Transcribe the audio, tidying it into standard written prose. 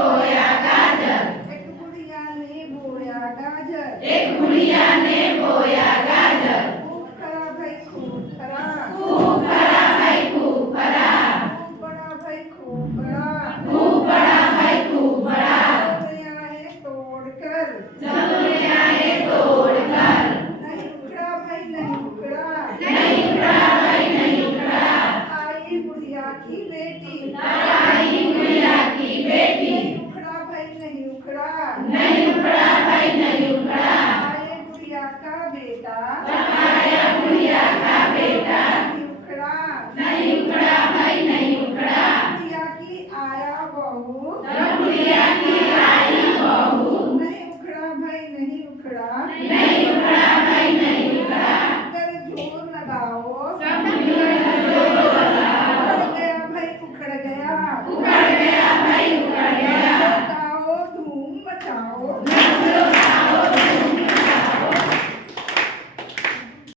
बोया गाजर। एक बुढ़िया ने बोया गाजर। एक बुढ़िया ने बोया गाजर। खूब खरा भाई खूब खरा। खूब खरा भाई खूब खरा। खूब बड़ा भाई खूब बड़ा। खूब बड़ा भाई खूब बड़ा। चल आए तोड़कर। चलो आए तोड़कर। नहीं उखड़ा भाई नहीं उखड़ा। नहीं उखड़ा भाई नहीं उखड़ा। आई बुढ़िया की बेटी। आई बुढ़िया की बेटी। नहीं उखड़ा भाई नहीं उखड़ा। नहीं उखड़ा भाई नहीं उखड़ा। आए बुढ़िया का बेटा। आया बुढ़िया का बेटा। नहीं उखड़ा। नहीं उखड़ा भाई नहीं उखड़ा। बुढ़िया की आया बहू।